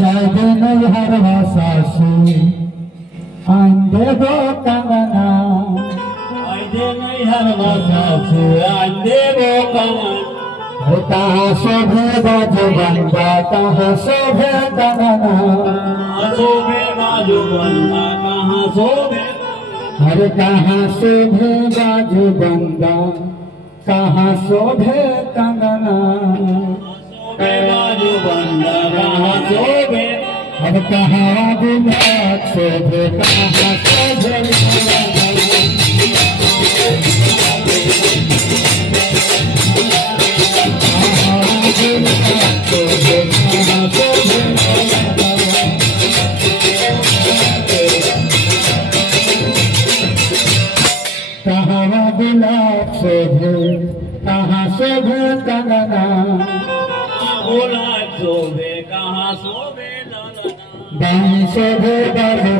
जादे नैहर सासू आंदे गो कंगना आंदे नैहर सासू आंदे गो कंगना कहाँ शोभे बाजू बंदा कहाँ शोभे कंगना शोभे बाजू बंदा कहाँ शोभे अरे कहाँ शोभे बाजू बंदा कहाँ शोभे कंगना शोभे बाजू बंदा कहाँ शोभे अब कहाँ गुलाब शोभे कहाँ शोभे कहाँ गुलाब शोभे कहाँ शोभे कंगना गुलाब शोभे कहाँ शोभे ललना बाई शोभे बाजू